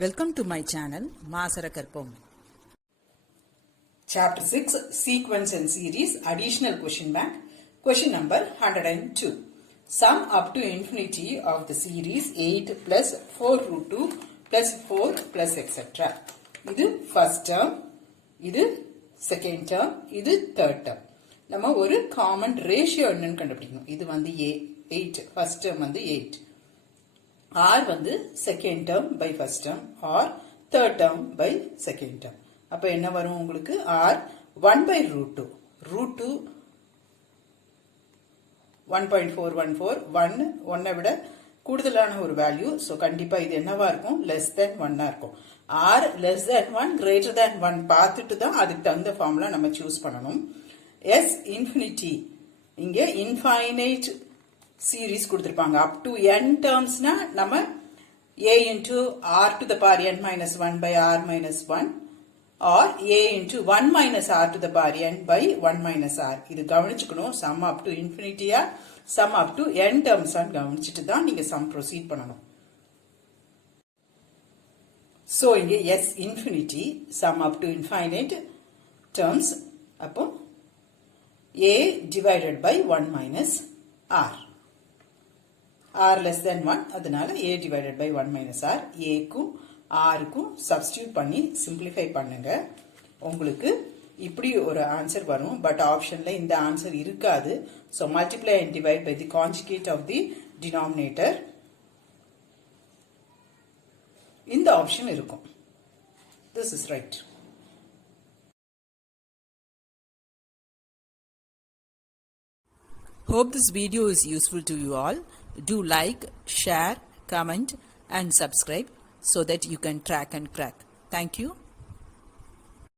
Welcome to my channel Maasarakarpom. Chapter 6 Sequence and Series Additional Question Bank. Question number 102. Sum up to infinity of the series 8 plus 4 root 2 plus 4 plus etc. இது first term, இது second term, இது third term. நம்ம ஒரு common ratio என்னன்னு கண்டுபிடிக்கணும். இது வந்து 8, first term வந்து 8. R வந்து second term by first term or third term by second term. அப்ப என்ன வரும் உங்களுக்கு R 1 by root 2. Root 2 1.414 1 விட கூடுதலான ஒரு வேல்யூ. ஸோ கண்டிப்பா இது என்னவா இருக்கும் less than 1 இருக்கும். R less than 1 greater than 1 பார்த்துட்டு தான் அதுக்கு தகுந்த ஃபார்முலா நம்ம சூஸ் பண்ணணும். S infinity இங்க infinite series கொடுத்திருப்பாங்க up to n terms na நம்ம a into r to the power n minus 1 by r minus 1 or a into 1 minus r to the power n by 1 minus r. இது கவனிச்சுக்கணும். sum up to infinity ah sum up to n terms ஆ கவனிச்சிட்டு தான் நீங்க sum proceed பண்ணணும். so இங்க s infinity sum up to infinite terms அப்போ a divided by 1 minus r. R less than 1 அதனால a divided by 1 minus r. a க்கும் r க்கும் substitute பண்ணி simplify பண்ணுங்க. உங்களுக்கு இப்படி ஒரு ஆன்சர் வரும். பட் ஆப்ஷன்ல இந்த ஆன்சர் இருக்காது. so multiply and divide by the conjugate of the denominator. இந்த ஆப்ஷன் இருக்கும். this is right. Hope this video is useful to you all. Do like, share, comment and subscribe so that you can track and crack. Thank you.